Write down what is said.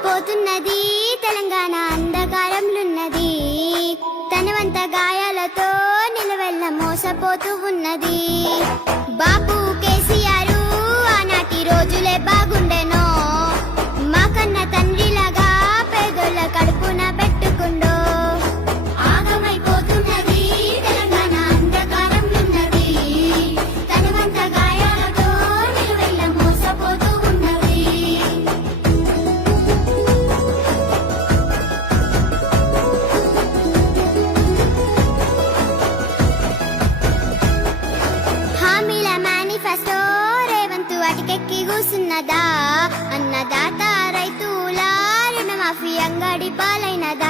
ఆగమైపోతున్నది తెలంగాణ అంధకారంలున్నది. తనవంత గాయాలతో నిలవెల్ల మోసపోతూ ఉన్నది. బాపు కేసీఆర్ ఆనాటి రోజులే బాగుండెనో, మా కన్న తండ్రిలాగా పేదోళ్ళ కడుపున పెట్టుకుండో. ఆగమైపోతున్నది తెలంగాణ అంధకారంలున్నది. తనవంత గాయాలతో నిలవెల్ల మోసపోతూ ఉన్నది. హామీల మేనిఫెస్టో రేవంతు అటికెక్కి కూసున్నదా? అన్నదాత రైతుల రుణమాఫీ అంగడి పాలైనదా?